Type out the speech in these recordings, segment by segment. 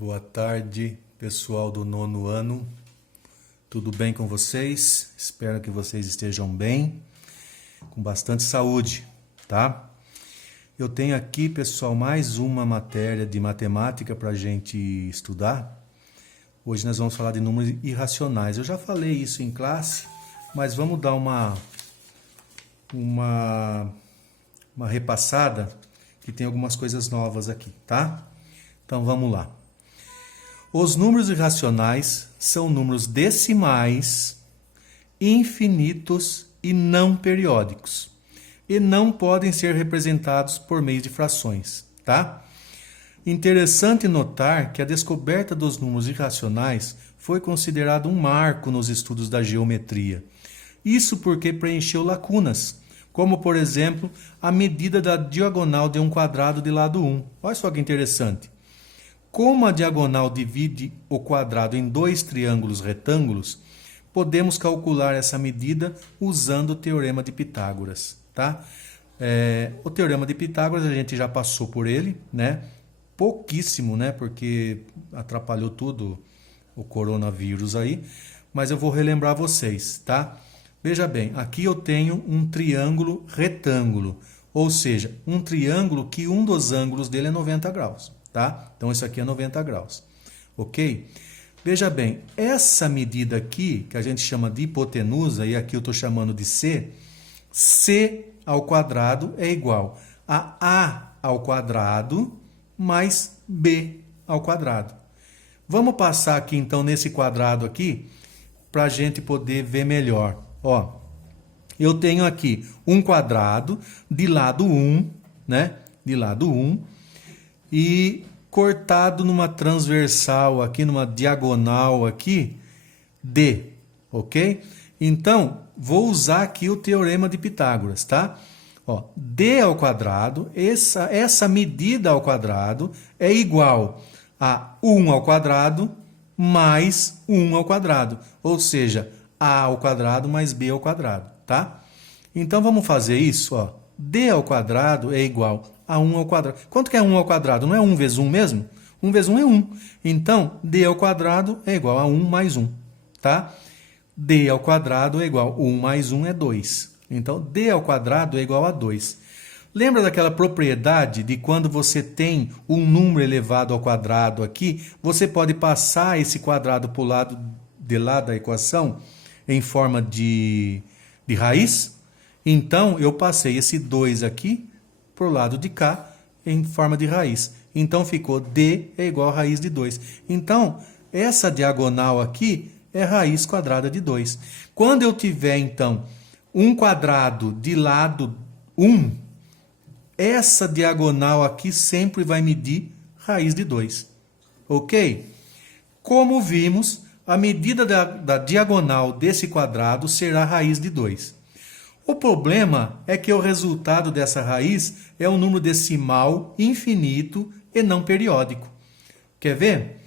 Boa tarde, pessoal do nono ano. Tudo bem com vocês? Espero que vocês estejam bem, com bastante saúde, tá? Eu tenho aqui, pessoal, mais uma matéria de matemática para a gente estudar. Hoje nós vamos falar de números irracionais. Eu já falei isso em classe, mas vamos dar uma repassada, que tem algumas coisas novas aqui, tá? Então vamos lá. Os números irracionais são números decimais, infinitos e não periódicos, e não podem ser representados por meio de frações, tá? Interessante notar que a descoberta dos números irracionais foi considerado um marco nos estudos da geometria. Isso porque preencheu lacunas, como, por exemplo, a medida da diagonal de um quadrado de lado 1. Olha só que interessante. Como a diagonal divide o quadrado em dois triângulos retângulos, podemos calcular essa medida usando o Teorema de Pitágoras, tá? O Teorema de Pitágoras a gente já passou por ele, né? Pouquíssimo, né? Porque atrapalhou tudo o coronavírus aí, mas eu vou relembrar vocês, tá? Veja bem, aqui eu tenho um triângulo retângulo, ou seja, um triângulo que um dos ângulos dele é 90 graus. Tá? Então, isso aqui é 90 graus. Ok? Veja bem, essa medida aqui, que a gente chama de hipotenusa, e aqui eu estou chamando de C, C ao quadrado é igual a A ao quadrado mais B ao quadrado. Vamos passar aqui, então, nesse quadrado aqui, para a gente poder ver melhor. Ó, eu tenho aqui um quadrado de lado 1, né? De lado 1. E cortado numa transversal aqui, numa diagonal aqui, D, ok? Então, vou usar aqui o Teorema de Pitágoras, tá? Ó, D ao quadrado, essa medida ao quadrado é igual a 1 ao quadrado mais 1 ao quadrado, ou seja, A ao quadrado mais B ao quadrado, tá? Então, vamos fazer isso, ó. D ao quadrado é igual a 1 ao quadrado. Quanto que é 1 ao quadrado? Não é 1 vezes 1 mesmo? 1 vezes 1 é 1. Então, D ao quadrado é igual a 1 mais 1. Tá? D ao quadrado é igual a 1 mais 1 é 2. Então, D ao quadrado é igual a 2. Lembra daquela propriedade de quando você tem um número elevado ao quadrado aqui, você pode passar esse quadrado para o lado de lá da equação em forma de raiz? Então, eu passei esse 2 aqui para o lado de cá em forma de raiz. Então, ficou D é igual a raiz de 2. Então, essa diagonal aqui é raiz quadrada de 2. Quando eu tiver, então, um quadrado de lado 1, essa diagonal aqui sempre vai medir raiz de 2. Ok? Como vimos, a medida da diagonal desse quadrado será raiz de 2. O problema é que o resultado dessa raiz é um número decimal infinito e não periódico. Quer ver?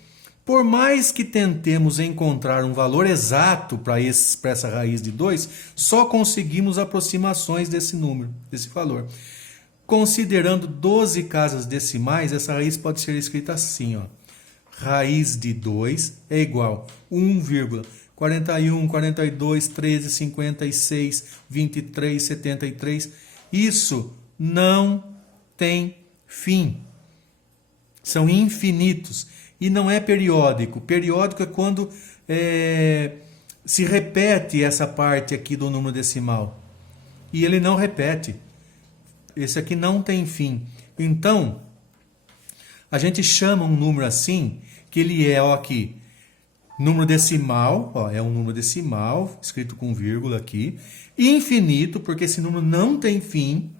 Por mais que tentemos encontrar um valor exato para essa raiz de 2, só conseguimos aproximações desse número, desse valor. Considerando 12 casas decimais, essa raiz pode ser escrita assim, ó. Raiz de 2 é igual a 1,41, 42, 13, 56, 23, 73. Isso não tem fim. São infinitos. E não é periódico. Periódico é quando se repete essa parte aqui do número decimal. E ele não repete. Esse aqui não tem fim. Então, a gente chama um número assim, que ele é, ó, aqui, número decimal, ó, é um número decimal, escrito com vírgula aqui, infinito, porque esse número não tem fim,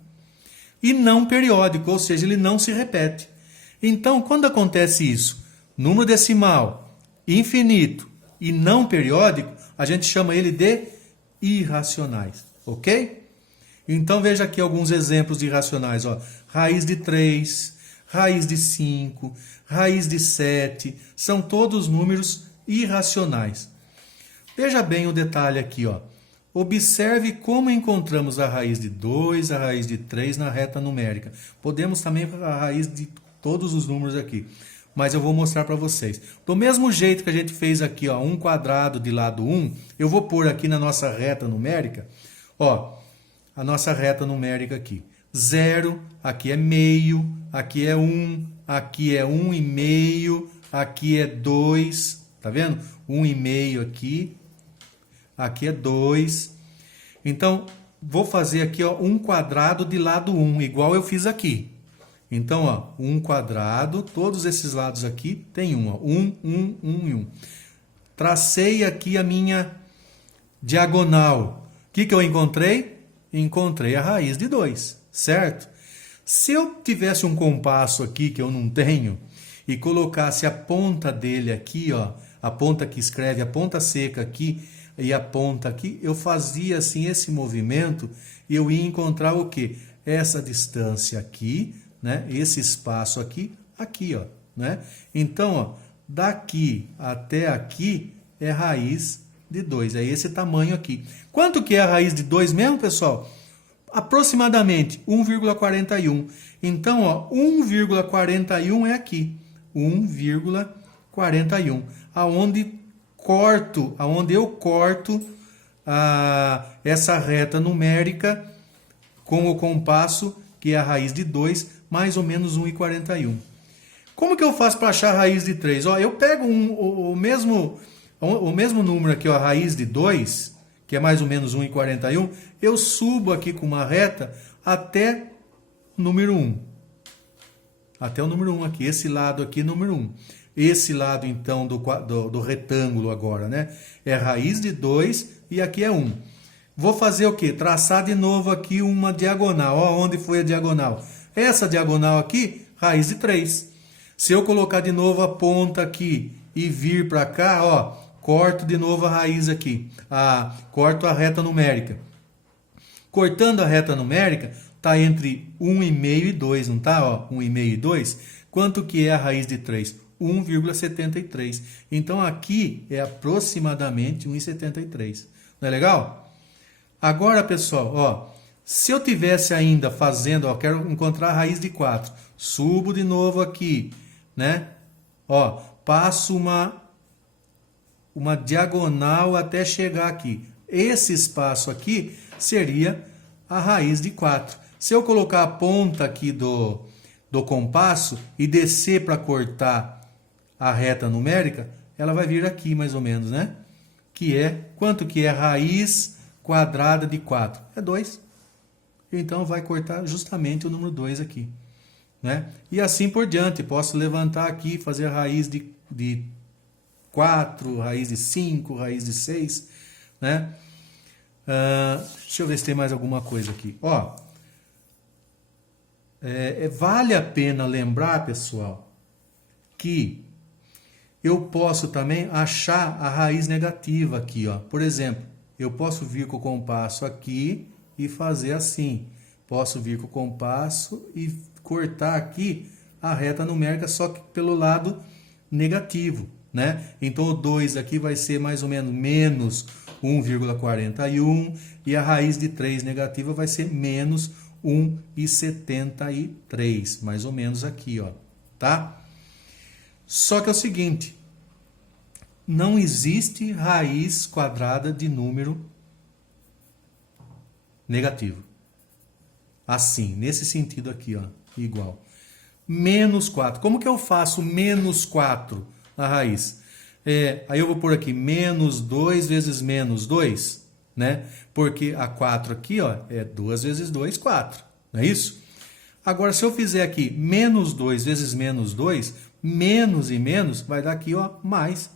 e não periódico, ou seja, ele não se repete. Então, quando acontece isso, número decimal, infinito e não periódico, a gente chama ele de irracionais, ok? Então, veja aqui alguns exemplos de irracionais, ó. Raiz de 3, raiz de 5, raiz de 7, são todos números irracionais. Veja bem o detalhe aqui, ó. Observe como encontramos a raiz de 2, a raiz de 3 na reta numérica. Podemos também a raiz de todos os números aqui. mas eu vou mostrar para vocês. Do mesmo jeito que a gente fez aqui, ó, 1 quadrado de lado 1, eu vou pôr aqui na nossa reta numérica, ó, a nossa reta numérica aqui. 0, aqui é meio, aqui é 1, aqui é 1,5, aqui é 2, tá vendo? 1,5 aqui, aqui é 2. Então, vou fazer aqui, ó, 1 quadrado de lado 1, igual eu fiz aqui. Então, ó, 1 quadrado, todos esses lados aqui tem 1, ó, 1, 1, 1 e 1. Tracei aqui a minha diagonal. O que eu encontrei? Encontrei a raiz de 2, certo? Se eu tivesse um compasso aqui, que eu não tenho, e colocasse a ponta dele aqui, ó, a ponta que escreve, a ponta seca aqui e a ponta aqui, eu fazia assim esse movimento e eu ia encontrar o quê? Essa distância aqui, né? Esse espaço aqui, aqui, ó, né? Então, ó, daqui até aqui é raiz de 2, é esse tamanho aqui. Quanto que é a raiz de 2 mesmo, pessoal? Aproximadamente 1,41. Então, ó, 1,41 é aqui. 1,41. Aonde eu corto essa reta numérica com o compasso, que é a raiz de 2, mais ou menos 1,41. Como que eu faço para achar a raiz de 3? Ó, eu pego o mesmo número aqui, ó, a raiz de 2, que é mais ou menos 1,41, eu subo aqui com uma reta até o número 1. Até o número 1 aqui, esse lado aqui, número 1. Esse lado, então, do retângulo agora, né? É raiz de 2 e aqui é 1. Vou fazer o quê? Traçar de novo aqui uma diagonal. Ó, onde foi a diagonal? Essa diagonal aqui, raiz de 3. Se eu colocar de novo a ponta aqui e vir para cá, ó, corto de novo a raiz aqui. Corto a reta numérica. Cortando a reta numérica, está entre 1,5 e 2, não está? 1,5 e 2. Quanto que é a raiz de 3? 1,73. Então, aqui é aproximadamente 1,73. Não é legal? Agora, pessoal, ó, se eu tivesse ainda fazendo, ó, quero encontrar a raiz de 4. Subo de novo aqui, né? Ó, passo uma diagonal até chegar aqui. Esse espaço aqui seria a raiz de 4. Se eu colocar a ponta aqui do compasso e descer para cortar a reta numérica, ela vai vir aqui mais ou menos, né? Que é, quanto que é raiz quadrada de 4? É 2. Então vai cortar justamente o número 2 aqui, né? E assim por diante, posso levantar aqui, fazer a raiz de 4, raiz de 5, raiz de 6, né? Deixa eu ver se tem mais alguma coisa aqui. Ó, vale a pena lembrar, pessoal, que eu posso também achar a raiz negativa aqui, ó. Por exemplo, eu posso vir com o compasso aqui e fazer assim. Posso vir com o compasso e cortar aqui a reta numérica, só que pelo lado negativo, né? Então, o 2 aqui vai ser mais ou menos menos 1,41 e a raiz de 3 negativa vai ser menos 1,73, mais ou menos aqui, ó, tá? Só que é o seguinte, não existe raiz quadrada de número negativo. Assim, nesse sentido aqui, ó, igual. Menos 4. Como que eu faço menos 4 na raiz? Aí eu vou pôr aqui menos 2 vezes menos 2, né? Porque a 4 aqui, ó, é 2 vezes 2, 4. Não é isso? Agora, se eu fizer aqui menos 2 vezes menos 2, menos e menos vai dar aqui, ó, mais.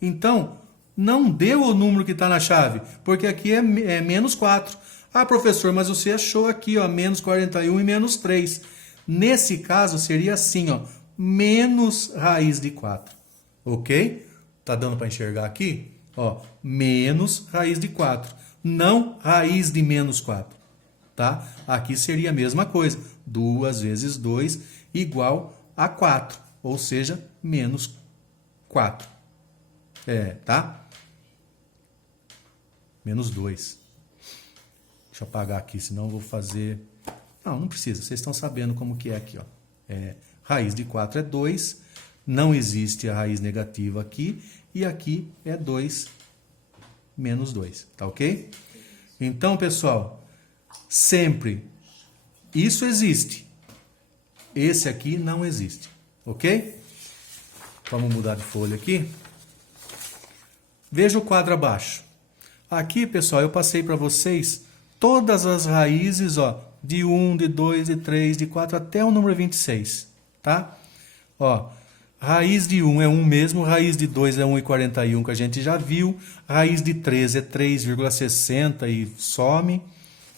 Então, não deu o número que está na chave, porque aqui é menos 4. Ah, professor, mas você achou aqui, ó, menos 41 e menos 3. Nesse caso, seria assim, ó, menos raiz de 4. Ok? Tá dando para enxergar aqui? Ó, menos raiz de 4. Não raiz de menos 4. Tá? Aqui seria a mesma coisa. 2 vezes 2 igual a 4. Ou seja, menos 4. Tá? Menos 2. Deixa eu apagar aqui, senão eu vou fazer... Não precisa. Vocês estão sabendo como que é aqui, ó. Raiz de 4 é 2. não existe a raiz negativa aqui, e aqui é 2 menos 2, tá ok? Então, pessoal, sempre isso existe, esse aqui não existe, ok? Vamos mudar de folha aqui. Veja o quadro abaixo. Aqui, pessoal, eu passei para vocês todas as raízes, ó, de 1, de 2, de 3, de 4 até o número 26, tá? Ó, raiz de 1 é 1 mesmo, raiz de 2 é 1,41 que a gente já viu, raiz de 3 é 3,60 e some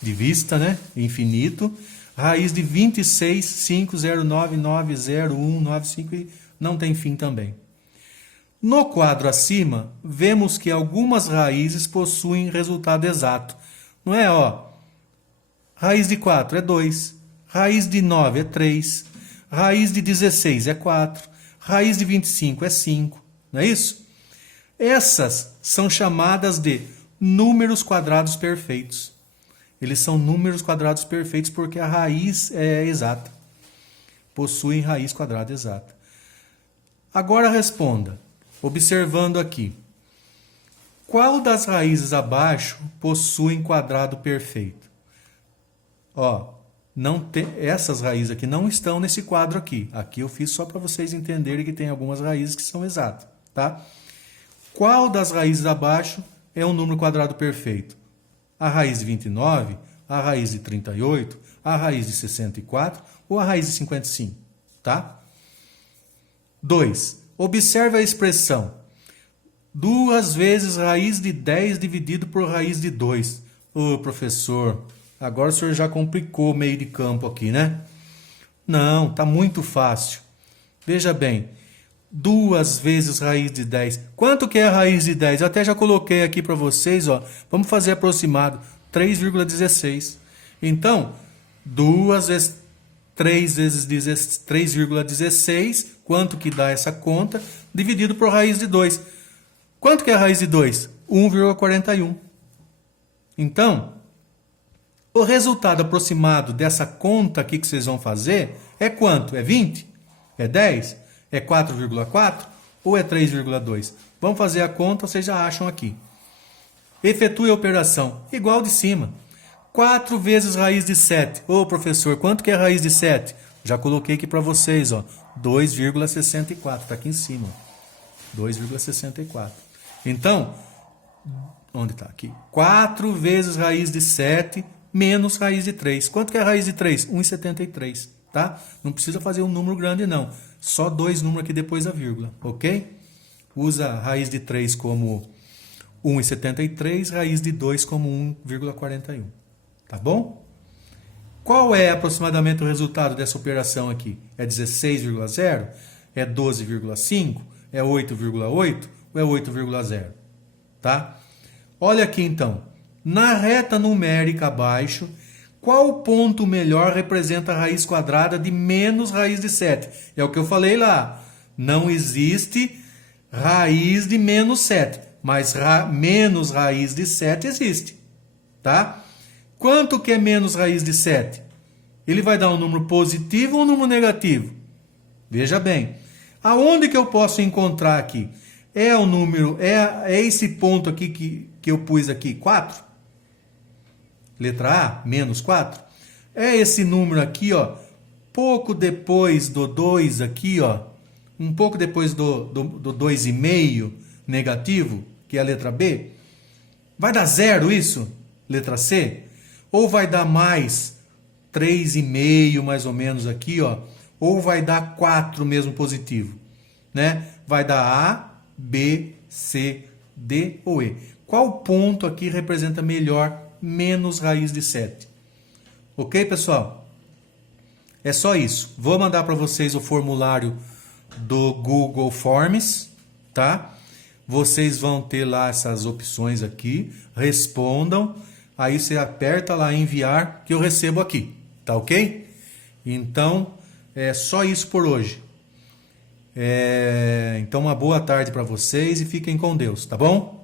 de vista, né? Infinito. Raiz de 26, 5,09,9,0,1,95 e não tem fim também. No quadro acima, vemos que algumas raízes possuem resultado exato. Não é, ó? Raiz de 4 é 2, raiz de 9 é 3, raiz de 16 é 4, raiz de 25 é 5, não é isso? Essas são chamadas de números quadrados perfeitos. Eles são números quadrados perfeitos porque a raiz é exata. Possuem raiz quadrada exata. Agora responda, observando aqui. Qual das raízes abaixo possuem quadrado perfeito? Ó, não tem, essas raízes aqui não estão nesse quadro aqui. Aqui eu fiz só para vocês entenderem que tem algumas raízes que são exatas, tá? Qual das raízes abaixo é um número quadrado perfeito? A raiz de 29, a raiz de 38, a raiz de 64 ou a raiz de 55, tá? 2. Observe a expressão 2 vezes raiz de 10 dividido por raiz de 2. Ô, professor, agora o senhor já complicou o meio de campo aqui, né? Não, tá muito fácil. Veja bem, 2 vezes raiz de 10. Quanto que é a raiz de 10? Eu até já coloquei aqui para vocês, ó. Vamos fazer aproximado, 3,16. Então, 2 vezes 3 vezes 3,16, quanto que dá essa conta? Dividido por raiz de 2. Quanto que é a raiz de 2? 1,41. Então, o resultado aproximado dessa conta aqui que vocês vão fazer é quanto? É 20? É 10? É 4,4? Ou é 3,2? Vamos fazer a conta, vocês já acham aqui. Efetue a operação, igual de cima. 4 vezes raiz de 7. Ô, professor, quanto que é a raiz de 7? Já coloquei aqui para vocês, ó. 2,64. Está aqui em cima. 2,64. Então, onde está? Aqui. 4 vezes raiz de 7 menos raiz de 3. Quanto que é a raiz de 3? 1,73. Tá? Não precisa fazer um número grande, não. Só 2 números aqui depois da vírgula. Ok? Usa a raiz de 3 como 1,73, raiz de 2 como 1,41. Tá bom? Qual é aproximadamente o resultado dessa operação aqui? É 16,0? É 12,5? É 8,8? Ou é 8,0? Tá? Olha aqui então. Na reta numérica abaixo, qual ponto melhor representa a raiz quadrada de menos raiz de 7? É o que eu falei lá. Não existe raiz de menos 7, mas menos raiz de 7 existe. Tá? Quanto que é menos raiz de 7? Ele vai dar um número positivo ou um número negativo? Veja bem. Aonde que eu posso encontrar aqui? É o número, é esse ponto aqui que eu pus aqui, 4? Letra A, menos 4. É esse número aqui, ó, pouco depois do 2 aqui, ó, um pouco depois do 2,5 negativo, que é a letra B. Vai dar 0 isso? Letra C? Ou vai dar mais 3,5 mais ou menos aqui, ó, ou vai dar 4 mesmo positivo, né? Vai dar A, B, C, D ou E. Qual ponto aqui representa melhor menos raiz de 7? Ok, pessoal? É só isso. Vou mandar para vocês o formulário do Google Forms, tá? Vocês vão ter lá essas opções aqui, respondam, aí você aperta lá enviar que eu recebo aqui, tá ok? Então, é só isso por hoje. Então, uma boa tarde para vocês e fiquem com Deus, tá bom?